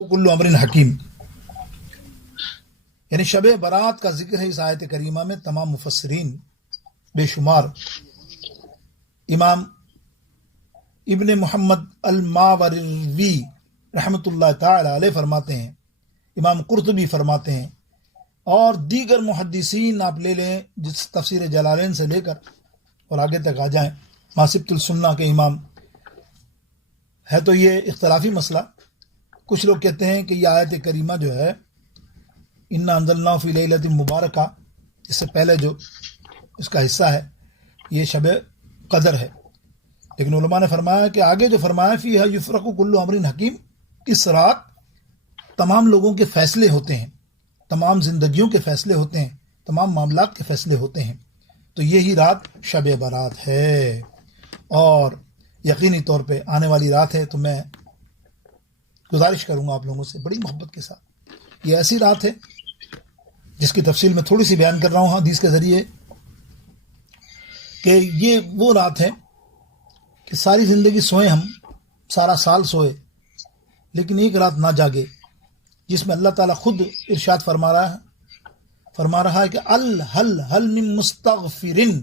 کل امر حکیم، یعنی شب برات کا ذکر ہے اس آیت کریمہ میں۔ تمام مفسرین بے شمار، امام ابن محمد الماوردی رحمۃ اللہ تعالی علیہ فرماتے ہیں، امام قرطبی فرماتے ہیں، اور دیگر محدثین آپ لے لیں جس تفسیر جلالین سے لے کر اور آگے تک آ جائیں، ماسبۃ السنہ کے امام ہے۔ تو یہ اختلافی مسئلہ، کچھ لوگ کہتے ہیں کہ یہ آیت کریمہ جو ہے انا انزلناہ فی لیلۃ مبارکہ، اس سے پہلے جو اس کا حصہ ہے یہ شب قدر ہے، لیکن علماء نے فرمایا کہ آگے جو فرمایا فیہا یفرق کل امر حکیم، اس رات تمام لوگوں کے فیصلے ہوتے ہیں، تمام زندگیوں کے فیصلے ہوتے ہیں، تمام معاملات کے فیصلے ہوتے ہیں، تو یہی رات شب برات ہے، اور یقینی طور پہ آنے والی رات ہے۔ تو میں گزارش کروں گا آپ لوگوں سے بڑی محبت کے ساتھ، یہ ایسی رات ہے جس کی تفصیل میں تھوڑی سی بیان کر رہا ہوں حدیث کے ذریعے، کہ یہ وہ رات ہے کہ ساری زندگی سوئیں ہم، سارا سال سوئے، لیکن ایک رات نہ جاگے، جس میں اللہ تعالیٰ خود ارشاد فرما رہا ہے کہ الحل من مستغفرن،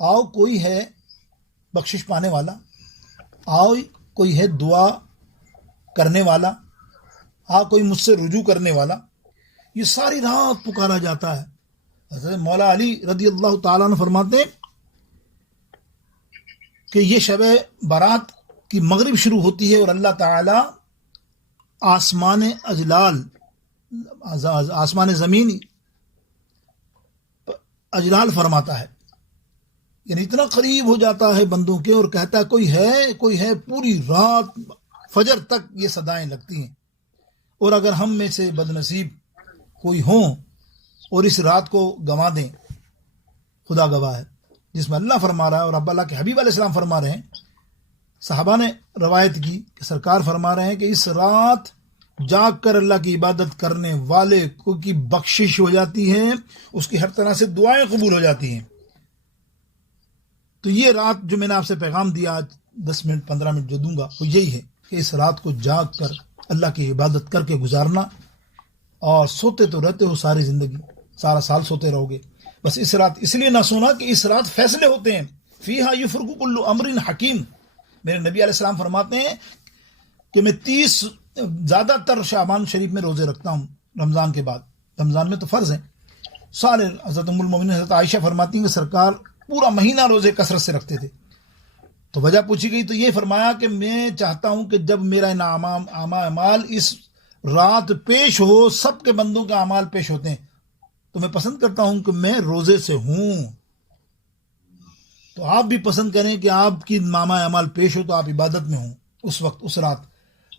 آؤ کوئی ہے بخشش پانے والا، آؤ کوئی ہے دعا کرنے والا، کوئی مجھ سے رجوع کرنے والا۔ یہ ساری رات پکارا جاتا ہے۔ حضرت مولا علی رضی اللہ تعالیٰ عنہ فرماتے ہیں کہ یہ شب برات کی مغرب شروع ہوتی ہے اور اللہ تعالیٰ آسمان اجلال، آسمان زمین اجلال فرماتا ہے، یعنی اتنا قریب ہو جاتا ہے بندوں کے، اور کہتا ہے کوئی ہے، پوری رات فجر تک یہ صدائیں لگتی ہیں۔ اور اگر ہم میں سے بد نصیب کوئی ہوں اور اس رات کو گنوا دیں، خدا گواہ ہے، جس میں اللہ فرما رہا ہے اور اب اللہ کے حبیب علیہ السلام فرما رہے ہیں، صحابہ نے روایت کی کہ سرکار فرما رہے ہیں کہ اس رات جاگ کر اللہ کی عبادت کرنے والے کو کی بخشش ہو جاتی ہے، اس کی ہر طرح سے دعائیں قبول ہو جاتی ہیں۔ تو یہ رات جو میں نے آپ سے پیغام دیا آج 10 منٹ 15 منٹ جو دوں گا وہ یہی ہے کہ اس رات کو جاگ کر اللہ کی عبادت کر کے گزارنا، اور سوتے تو رہتے ہو ساری زندگی، سارا سال سوتے رہو گے، بس اس رات اس لیے نہ سونا کہ اس رات فیصلے ہوتے ہیں۔ فیہا یفرق کل امر حکیم، میرے نبی علیہ السلام فرماتے ہیں کہ میں 30 زیادہ تر شعبان شریف میں روزے رکھتا ہوں رمضان کے بعد، رمضان میں تو فرض ہیں سارے۔ حضرت ام المومنین حضرت عائشہ فرماتی ہیں کہ سرکار پورا مہینہ روزے کثرت سے رکھتے تھے۔ تو وجہ پوچھی گئی تو یہ فرمایا کہ میں چاہتا ہوں کہ جب میرا اعمال اس رات پیش ہو، سب کے بندوں کے اعمال پیش ہوتے ہیں، تو میں پسند کرتا ہوں کہ میں روزے سے ہوں۔ تو آپ بھی پسند کریں کہ آپ کی نامہ اعمال پیش ہو تو آپ عبادت میں ہوں، اس وقت اس رات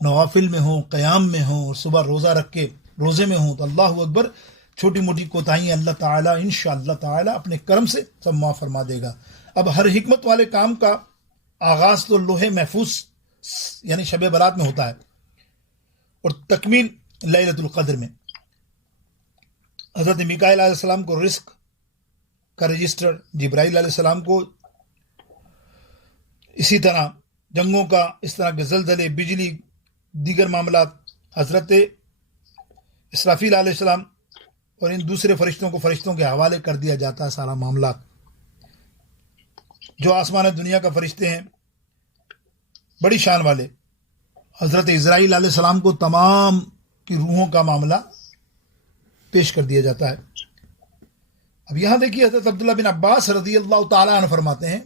نوافل میں ہوں، قیام میں ہوں، اور صبح روزہ رکھ کے روزے میں ہوں۔ تو اللہ اکبر، چھوٹی موٹی کوتاہیاں اللہ تعالیٰ انشاءاللہ تعالیٰ اپنے کرم سے سب معاف فرما دے گا۔ اب ہر حکمت والے کام کا آغاز تو لوح محفوظ یعنی شب برات میں ہوتا ہے، اور تکمیل لیلۃ القدر میں۔ حضرت میکائیل علیہ السلام کو رزق کا رجسٹر، جبرائیل علیہ السلام کو اسی طرح جنگوں کا، اس طرح کے زلزلے، بجلی، دیگر معاملات حضرت اسرافیل علیہ السلام اور ان دوسرے فرشتوں کے حوالے کر دیا جاتا ہے سارا معاملات۔ جو آسمان دنیا کا فرشتے ہیں بڑی شان والے، حضرت اسرائیل علیہ السلام کو تمام کی روحوں کا معاملہ پیش کر دیا جاتا ہے۔ اب یہاں دیکھیے حضرت عبداللہ بن عباس رضی اللہ تعالیٰ عنہ فرماتے ہیں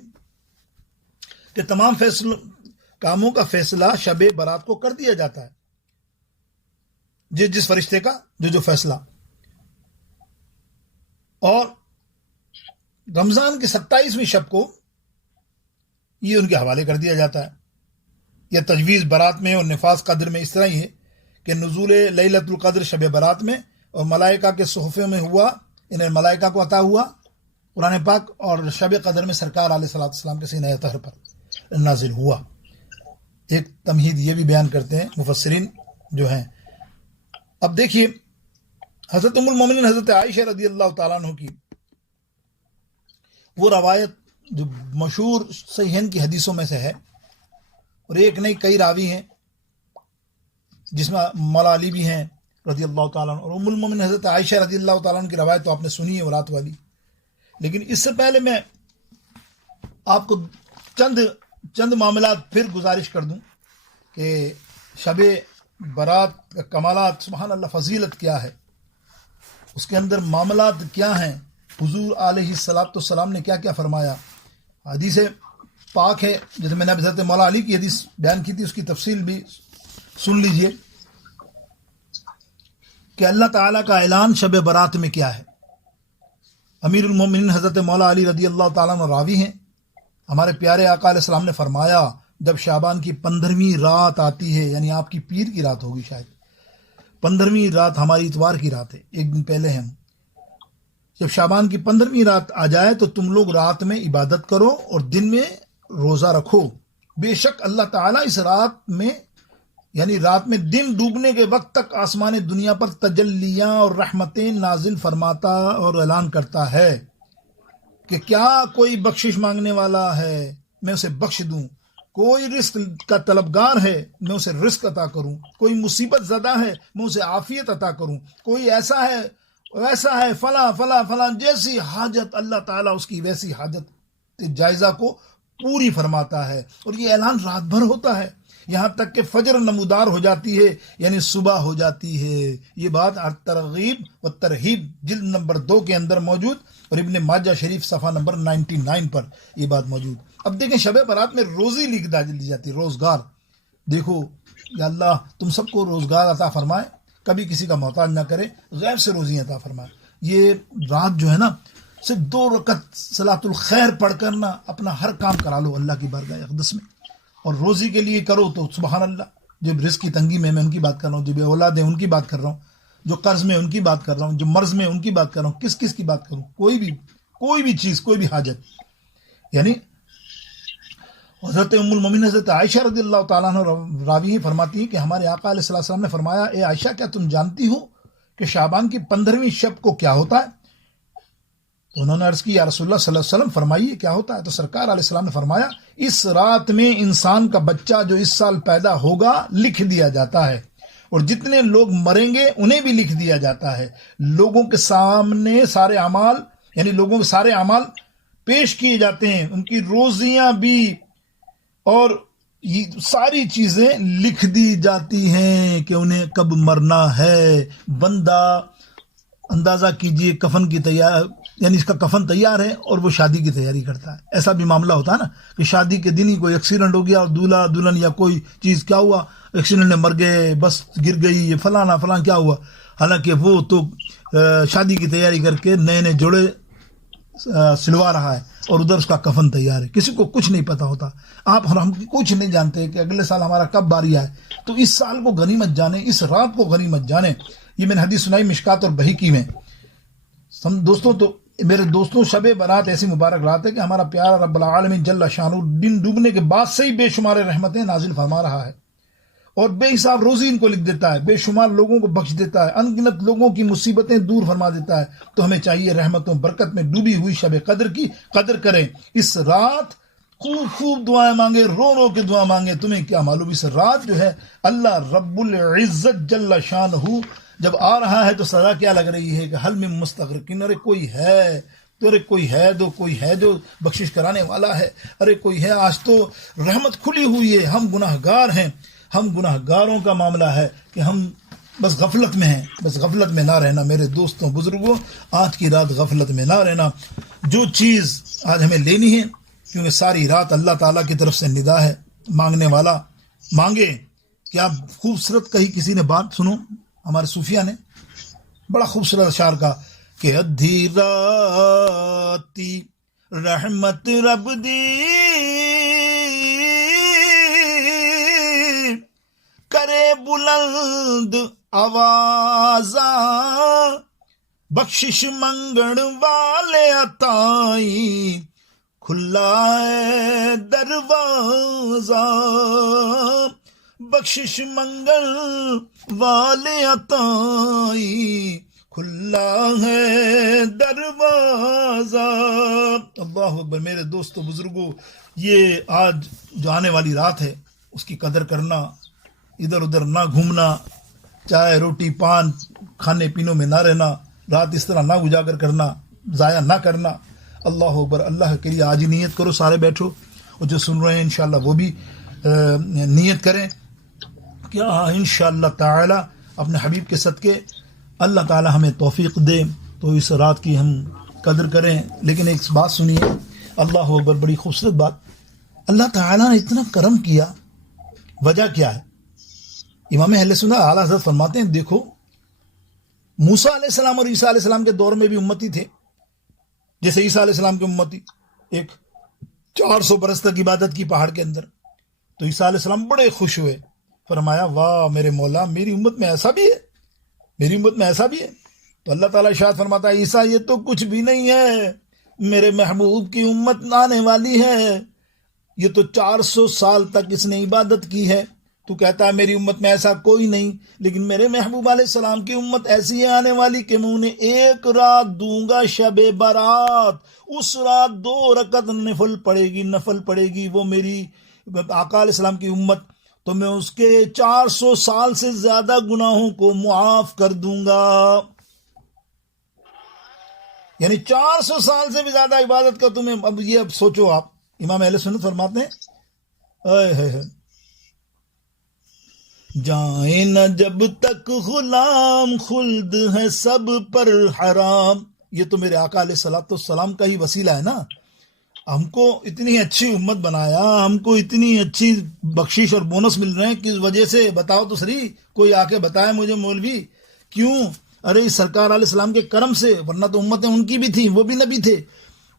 کہ تمام کاموں کا فیصلہ شب برات کو کر دیا جاتا ہے، جس فرشتے کا جو فیصلہ، اور رمضان کی 27ویں شب کو یہ ان کے حوالے کر دیا جاتا ہے۔ یہ تجویز برات میں اور نفاذ قدر میں اس طرح ہی ہے کہ نزول لیلۃ القدر شب برات میں اور ملائکہ کے صحفے میں ہوا، انہیں ملائکہ کو عطا ہوا قرآن پاک، اور شب قدر میں سرکار علیہ الصلوۃ والسلام کے سینہ طاہر پر نازل ہوا۔ ایک تمہید یہ بھی بیان کرتے ہیں مفسرین جو ہیں۔ اب دیکھیے حضرت ام المومنین حضرت عائشہ رضی اللہ تعالیٰ عنہ کی وہ روایت جو مشہور صحیحین کی حدیثوں میں سے ہے، اور ایک نہیں کئی راوی ہیں جس میں مولا علی بھی ہیں رضی اللہ تعالیٰ عنہ، اور ام المومنین حضرت عائشہ رضی اللہ تعالیٰ عنہ کی روایت تو آپ نے سنی ہے وہ رات والی. لیکن اس سے پہلے میں آپ کو چند معاملات پھر گزارش کر دوں کہ شب برات کا کمالات، سبحان اللہ، فضیلت کیا ہے، اس کے اندر معاملات کیا ہیں، حضور علیہ الصلوۃ والسلام نے کیا کیا فرمایا. حدیث پاک ہے، جیسے میں نے حضرت مولا علی کی حدیث بیان کی تھی، اس کی تفصیل بھی سن لیجئے کہ اللہ تعالیٰ کا اعلان شب برات میں کیا ہے. امیر المومنین حضرت مولا علی رضی اللہ تعالیٰ عنہ راوی ہیں. ہمارے پیارے آقا علیہ السلام نے فرمایا جب شعبان کی 15ویں رات آتی ہے، یعنی آپ کی پیر کی رات ہوگی شاید، 15ویں رات ہماری اتوار کی رات ہے، ایک دن پہلے ہم، جب شعبان کی 15ویں رات آ جائے تو تم لوگ رات میں عبادت کرو اور دن میں روزہ رکھو. بے شک اللہ تعالیٰ اس رات میں، یعنی رات میں دن ڈوبنے کے وقت تک آسمان دنیا پر تجلیاں اور رحمتیں نازل فرماتا اور اعلان کرتا ہے کہ کیا کوئی بخشش مانگنے والا ہے میں اسے بخش دوں، کوئی رزق کا طلبگار ہے میں اسے رزق عطا کروں، کوئی مصیبت زدہ ہے میں اسے عافیت عطا کروں، کوئی ایسا ہے ویسا ہے، فلاں فلاں فلاں، جیسی حاجت اللہ تعالیٰ اس کی ویسی حاجت جائزہ کو پوری فرماتا ہے. اور یہ اعلان رات بھر ہوتا ہے، یہاں تک کہ فجر نمودار ہو جاتی ہے، یعنی صبح ہو جاتی ہے. یہ بات ترغیب و ترہیب جلد نمبر 2 کے اندر موجود، اور ابن ماجہ شریف صفحہ نمبر 99 پر یہ بات موجود. اب دیکھیں شب برات میں روزی لی جاتی، روزگار. دیکھو یا اللہ تم سب کو روزگار عطا فرمائے، کبھی کسی کا محتاج نہ کرے، غیب سے روزی عطا فرمائے. یہ رات جو ہے نا، صرف 2 رکعت صلاۃ الخیر پڑھ کر نا اپنا ہر کام کرا لو اللہ کی بارگاہ اقدس میں، اور روزی کے لیے کرو تو سبحان اللہ. جو رزق کی تنگی میں ان کی بات کر رہا ہوں، جو بے اولاد ہیں ان کی بات کر رہا ہوں، جو قرض میں ان کی بات کر رہا ہوں، جو مرض میں ان کی بات کر رہا ہوں، کس کی بات کروں، کوئی بھی چیز، کوئی بھی حاجت. یعنی حضرت ام المومنین حضرت عائشہ رضی اللہ تعالیٰ عنہ راوی فرماتی ہیں کہ ہمارے آقا علیہ السلام نے فرمایا، اے عائشہ کیا تم جانتی ہو کہ شعبان کی 15ویں شب کو کیا ہوتا ہے؟ تو انہوں نے عرض کی، یا رسول اللہ صلی اللہ علیہ وسلم فرمائیے کیا ہوتا ہے؟ تو سرکار علیہ السلام نے فرمایا، اس رات میں انسان کا بچہ جو اس سال پیدا ہوگا لکھ دیا جاتا ہے، اور جتنے لوگ مریں گے انہیں بھی لکھ دیا جاتا ہے. لوگوں کے سامنے سارے اعمال، یعنی لوگوں کے سارے اعمال پیش کیے جاتے ہیں، ان کی روزیاں بھی اور یہ ساری چیزیں لکھ دی جاتی ہیں کہ انہیں کب مرنا ہے. بندہ اندازہ کیجئے کفن کی تیار، یعنی اس کا کفن تیار ہے اور وہ شادی کی تیاری کرتا ہے. ایسا بھی معاملہ ہوتا ہے نا کہ شادی کے دن ہی کوئی ایکسیڈنٹ ہو گیا اور دولہا دلہن یا کوئی چیز کیا ہوا، ایکسیڈنٹ میں مر گئے، بس گر گئی، یہ فلانا فلاں کیا ہوا، حالانکہ وہ تو شادی کی تیاری کر کے نئے نئے جوڑے سلوا رہا ہے اور ادھر اس کا کفن تیار ہے. کسی کو کچھ نہیں پتا ہوتا، آپ اور ہم کچھ نہیں جانتے کہ اگلے سال ہمارا کب باری آئے. تو اس سال کو غنیمت جانیں، اس رات کو غنیمت جانیں. یہ میں نے حدیث سنائی مشکات اور بحیقی میں. دوستوں، تو میرے دوستوں، شب برات ایسی مبارک رات ہے کہ ہمارا پیارا رب العالمین جل شانہ دن ڈوبنے کے بعد سے ہی بے شمار رحمتیں نازل فرما رہا ہے، اور بے حساب روزی ان کو لکھ دیتا ہے، بے شمار لوگوں کو بخش دیتا ہے، ان گنت لوگوں کی مصیبتیں دور فرما دیتا ہے. تو ہمیں چاہیے رحمتوں برکت میں ڈوبی ہوئی شب قدر کی قدر کریں. اس رات خوب دعائیں مانگے، رو رو کے دعا مانگے. تمہیں کیا معلوم اس رات جو ہے اللہ رب العزت جل شانہ جب آ رہا ہے تو سزا کیا لگ رہی ہے کہ حل میں مستغرقین، ارے کوئی ہے جو بخشش کرانے والا ہے، ارے کوئی ہے، آج تو رحمت کھلی ہوئی ہے، ہم گناہ گار ہیں. ہم گناہ گاروں کا معاملہ ہے کہ ہم بس غفلت میں ہیں. بس غفلت میں نہ رہنا میرے دوستوں بزرگوں، آج کی رات غفلت میں نہ رہنا. جو چیز آج ہمیں لینی ہے، کیونکہ ساری رات اللہ تعالیٰ کی طرف سے ندا ہے، مانگنے والا مانگے. کیا خوبصورت کہی کسی نے بات، سنو ہمارے صوفیہ نے بڑا خوبصورت اشعار کا کہ ادھی راتی رحمت رب دی کرے بلند آوازاں، بخشش منگن والے عطائی کھلا ہے دروازہ، بخشش منگن والے عطائی کھلا ہے دروازہ. اللہ اکبر. میرے دوستو بزرگوں، یہ آج جو آنے والی رات ہے اس کی قدر کرنا ادھر ادھر نہ گھومنا, چائے روٹی پان کھانے پینوں میں نہ رہنا, رات اس طرح نہ اجاگر کرنا, ضائع نہ کرنا. اللہ اکبر. اللہ کے لیے آج ہی نیت کرو, سارے بیٹھو, اور جو سن رہے ہیں انشاءاللہ وہ بھی نیت کریں کہ انشاءاللہ تعالی اپنے حبیب کے صدقے اللہ تعالی ہمیں توفیق دے تو اس رات کی ہم قدر کریں. لیکن ایک بات سنیے, اللہ اکبر, بڑی خوبصورت بات. اللہ تعالیٰ نے اتنا کرم کیا, وجہ کیا ہے؟ امام اہل سنت اعلیٰ حضرت فرماتے ہیں, دیکھو موسیٰ علیہ السلام اور عیسیٰ علیہ السلام کے دور میں بھی امتی تھے. جیسے عیسیٰ علیہ السلام کی امتی ایک 400 برس تک عبادت کی پہاڑ کے اندر, تو عیسیٰ علیہ السلام بڑے خوش ہوئے, فرمایا واہ میرے مولا, میری امت میں ایسا بھی ہے, میری امت میں ایسا بھی ہے. تو اللہ تعالیٰ ارشاد فرماتا ہے, عیسیٰ یہ تو کچھ بھی نہیں ہے, میرے محبوب کی امت آنے والی ہے, یہ تو 400 سال تک اس نے عبادت کی ہے. تو کہتا ہے میری امت میں ایسا کوئی نہیں, لیکن میرے محبوب علیہ السلام کی امت ایسی ہے آنے والی کہ میں انہیں ایک رات دوں گا شب برات, اس رات 2 رکعت نفل پڑے گی وہ میری آقا علیہ السلام کی امت, تو میں اس کے 400 سال سے زیادہ گناہوں کو معاف کر دوں گا. یعنی 400 سال سے بھی زیادہ عبادت کا تمہیں, اب یہ اب سوچو آپ. امام اہل سنت فرماتے ہیں, جائیں نہ جب تک غلام خلد ہے سب پر حرام. یہ تو میرے آقا علیہ السلام کا ہی وسیلہ ہے نا, ہم کو اتنی اچھی امت بنایا, ہم کو اتنی اچھی بخشش اور بونس مل رہے ہیں, کس وجہ سے بتاؤ تو صحیح, کوئی آ کے بتائے مجھے مولوی کیوں؟ ارے سرکار علیہ السلام کے کرم سے, ورنہ تو امتیں ان کی بھی تھیں, وہ بھی نبی تھے,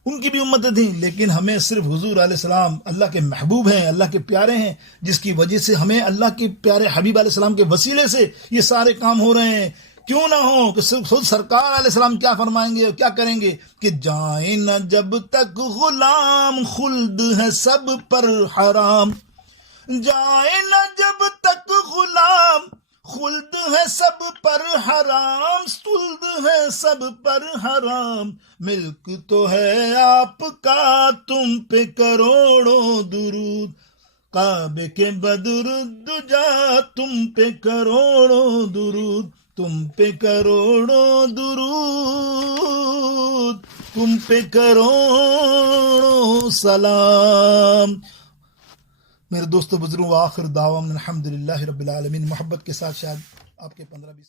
ان کی بھی امتیں تھیں, لیکن ہمیں صرف حضور علیہ السلام اللہ کے محبوب ہیں, اللہ کے پیارے ہیں, جس کی وجہ سے ہمیں اللہ کے پیارے حبیب علیہ السلام کے وسیلے سے یہ سارے کام ہو رہے ہیں. کیوں نہ ہو کہ صرف خود سرکار علیہ السلام کیا فرمائیں گے اور کیا کریں گے کہ جائیں نہ جب تک غلام خلد ہے سب پر حرام, جائیں نہ جب تک غلام خلد ہے سب پر حرام, خلد ہے سب پر حرام, ملک تو ہے آپ کا تم پہ کروڑوں درود, کعبے کے بدر الدجا تم پہ کروڑوں درود, تم پہ کروڑوں درود, تم پہ کروڑوں سلام. میرے دوستو بزرگوں, آخر دعوانا الحمدللہ رب العالمین. محبت کے ساتھ شاید آپ کے 15-20